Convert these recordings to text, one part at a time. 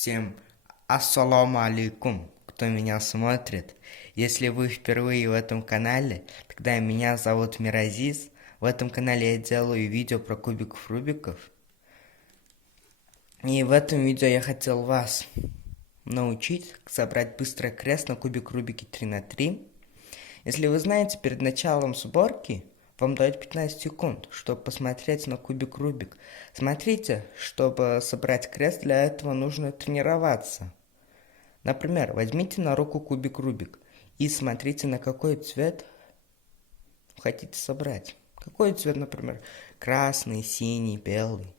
Всем ассаламу алейкум, кто меня смотрит. Если вы впервые в этом канале, тогда меня зовут Миразиз. В этом канале я делаю видео про кубиков Рубиков. И в этом видео я хотел вас научить, как собрать быстрый крест на кубик Рубики 3×3. Если вы знаете, перед началом сборки вам дают 15 секунд, чтобы посмотреть на кубик Рубик. Смотрите, чтобы собрать крест, для этого нужно тренироваться. Например, возьмите на руку кубик Рубик и смотрите, на какой цвет хотите собрать. Какой цвет, например, красный, синий, белый.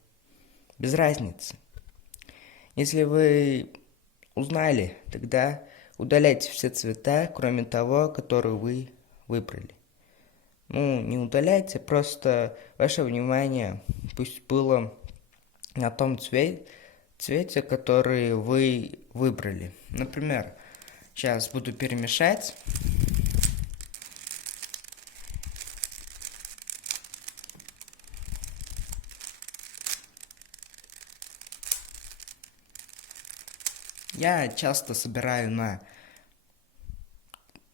Без разницы. Если вы узнали, тогда удаляйте все цвета, кроме того, который вы выбрали. Не удаляйте, просто ваше внимание пусть было на том цвете, который вы выбрали. Например, сейчас буду перемешать. Я часто собираю на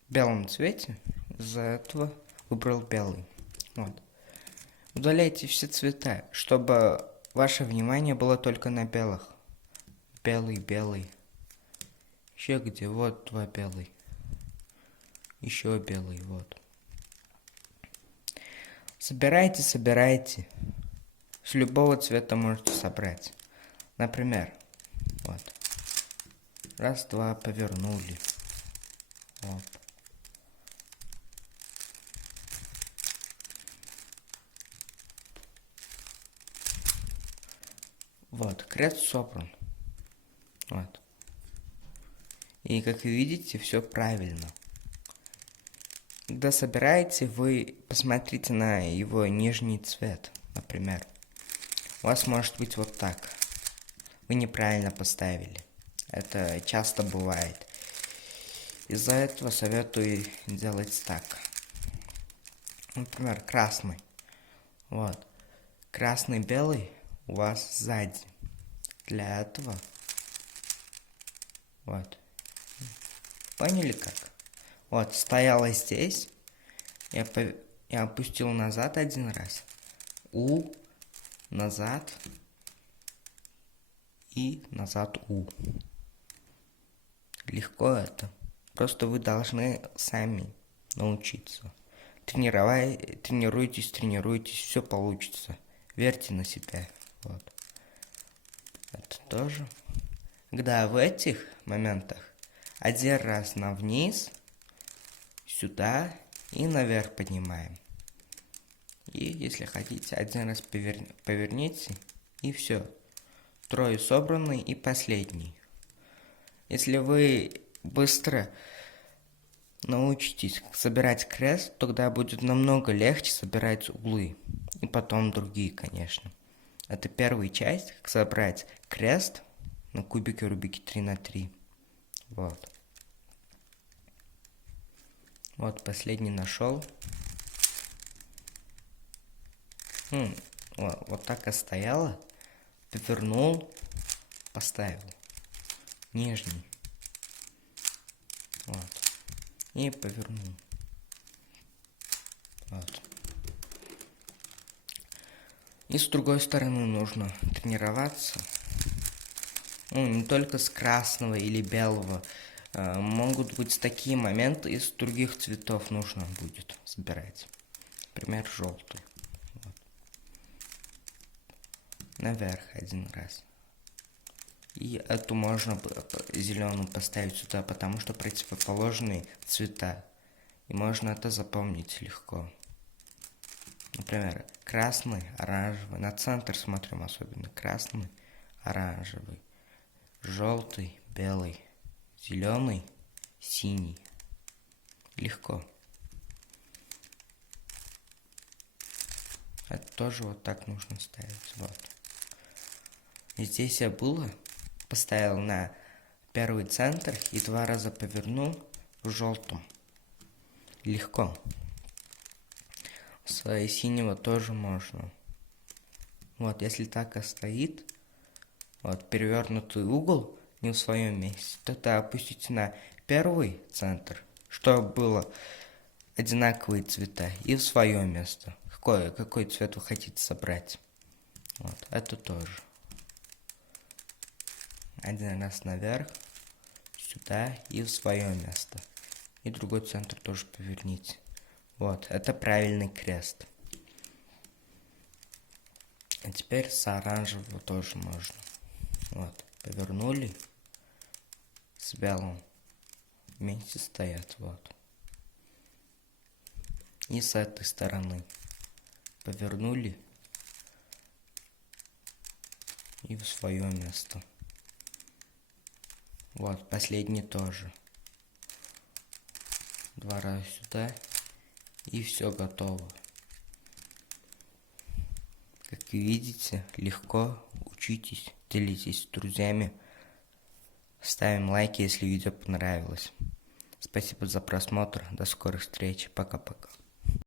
белом цвете, из-за этого выбрал белый. Вот. Удаляйте все цвета, чтобы ваше внимание было только на белых. Белый, белый. Еще где? Вот два белый. Еще белый, вот. Собирайте. С любого цвета можете собрать. Например, вот. Раз, два, повернули. Оп. Вот, крест собран. Вот. И как вы видите, все правильно. Когда собираете, вы посмотрите на его нижний цвет, например. У вас может быть вот так. Вы неправильно поставили. Это часто бывает. Из-за этого советую делать так. Например, красный. Вот. Красный-белый у вас сзади. Для этого. Вот. Поняли как? Вот, стояла здесь. Я опустил назад один раз. Назад. И назад Легко это. Просто вы должны сами научиться. Тренируйтесь, все получится. Верьте на себя. Вот. Это тоже. Когда в этих моментах один раз на вниз, сюда и наверх поднимаем. И если хотите, один раз поверните, и все. Трое собраны и последний. Если вы быстро научитесь собирать крест, тогда будет намного легче собирать углы. И потом другие, конечно. Это первая часть, как собрать крест на кубике Рубики 3×3. Вот. Вот последний нашел. Вот так и стояла. Повернул, поставил. Нижний. Вот. И повернул. Вот. И с другой стороны нужно тренироваться. Не только с красного или белого. Могут быть такие моменты, из других цветов нужно будет собирать. Например, желтый. Вот. Наверх один раз. И эту можно зеленую поставить сюда, потому что противоположные цвета. И можно это запомнить легко. Например, красный, оранжевый. На центр смотрим особенно. Красный, оранжевый. Желтый, белый. Зеленый, синий. Легко. Это тоже вот так нужно ставить. Вот. И здесь я поставил на первый центр и 2 раза повернул в желтом. Легко. С синего тоже можно. Вот, если так и стоит, вот, перевернутый угол, не в своем месте, тогда опустите на первый центр, чтобы было одинаковые цвета, и в свое место. Какой цвет вы хотите собрать. Вот, это тоже. Один раз наверх, сюда и в свое место. И другой центр тоже поверните. Вот, это правильный крест. А теперь с оранжевого тоже можно. Вот, повернули. С белым вместе стоят, вот. И с этой стороны повернули и в свое место. Вот, последний тоже. Два раза сюда, и все готово. Как вы видите, легко, учитесь, делитесь с друзьями. Ставим лайки, если видео понравилось. Спасибо за просмотр, до скорых встреч, пока-пока.